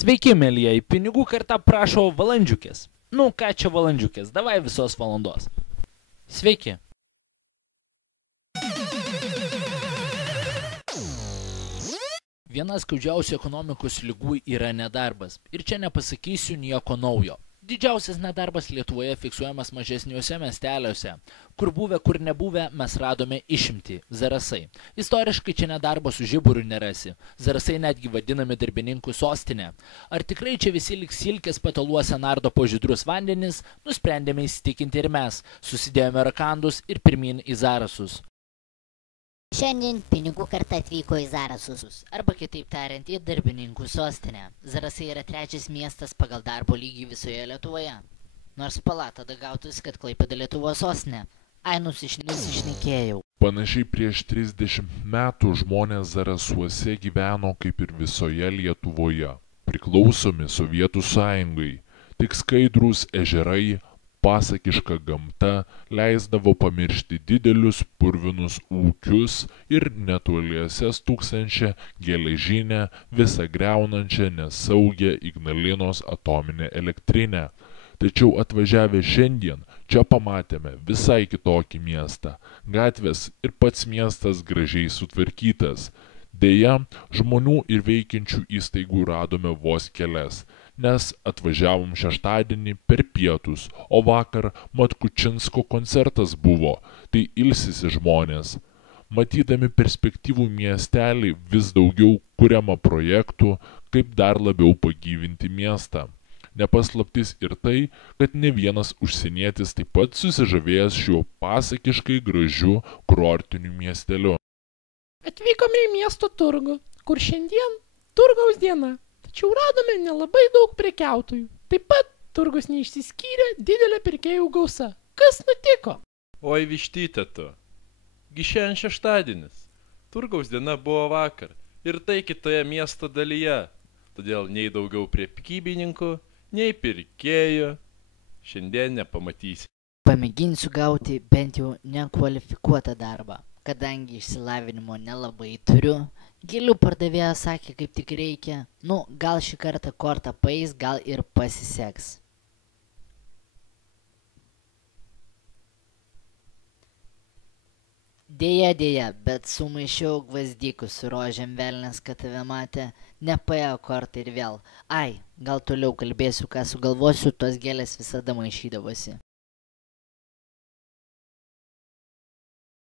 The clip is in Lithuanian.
Sveiki, mėlyjei, pinigų kartą prašo valandžiukės. Nu, ką čia valandžiukės, davai visos valandos. Sveiki. Vienas skaudžiausių ekonomikos ligų yra nedarbas. Ir čia nepasakysiu nieko naujo. Didžiausias nedarbas Lietuvoje fiksuojamas mažesniuose miesteliuose. Kur buvę, kur nebuvę, mes radome išimtį – Zarasai. Istoriškai čia nedarbo su žiburiu nerasi. Zarasai netgi vadinami darbininkų sostinė. Ar tikrai čia visi lyg silkės pataluose nardo po žydrus vandenis, nusprendėme įsitikinti ir mes. Susidėjome rakandus ir pirmin į Zarasus. Šiandien pinigų kartą atvyko į Zarasus, arba kitaip tariant, į darbininkų sostinę. Zarasai yra trečias miestas pagal darbo lygį visoje Lietuvoje. Nors pala, tada gautųsi, kad Klaipėda Lietuvos sostinė. Ai, nusišnekėjau. Panašiai prieš 30 metų žmonės Zarasuose gyveno kaip ir visoje Lietuvoje, priklausomi Sovietų sąjungai. Tik skaidrūs ežerai, pasakiška gamta leisdavo pamiršti didelius purvinus ūkius ir netoliese stūksančią geležinę, visą griaunančią nesaugią Ignalinos atominę elektrinę. Tačiau atvažiavę šiandien, čia pamatėme visai kitokį miestą. Gatvės ir pats miestas gražiai sutvarkytas. Deja, žmonių ir veikiančių įstaigų radome vos kelias, nes atvažiavom šeštadienį per pietus, o vakar Matkučinsko koncertas buvo, tai ilsisi žmonės. Matydami perspektyvų miestelį vis daugiau kuriama projektų, kaip dar labiau pagyvinti miestą. Nepaslaptis ir tai, kad ne vienas užsienietis taip pat susižavėjęs šiuo pasakiškai gražiu kurortiniu miesteliu. Atvykome į miesto turgų, kur šiandien turgaus diena, tačiau radome nelabai daug prekiautojų. Taip pat turgus neišsiskyrė didelė pirkėjų gausa. Kas nutiko? Oi vištytė tu. Gi šiandien šeštadienis. Turgaus diena buvo vakar ir tai kitoje miesto dalyje. Todėl nei daugiau prekybininkų, nei pirkėjų šiandien nepamatysi. Pamėginsiu gauti bent jau nekvalifikuotą darbą. Kadangi išsilavinimo nelabai turiu, gėlių pardavėjas sakė, kaip tik reikia. Nu, gal šį kartą kortą paeis, gal ir pasiseks. Deja, bet sumaišiau gvazdikus su rožėm velnias, kad tave matė, nepaėjo kortą ir vėl. Ai, gal toliau kalbėsiu, ką sugalvosiu, tos gėlės visada maišydavosi.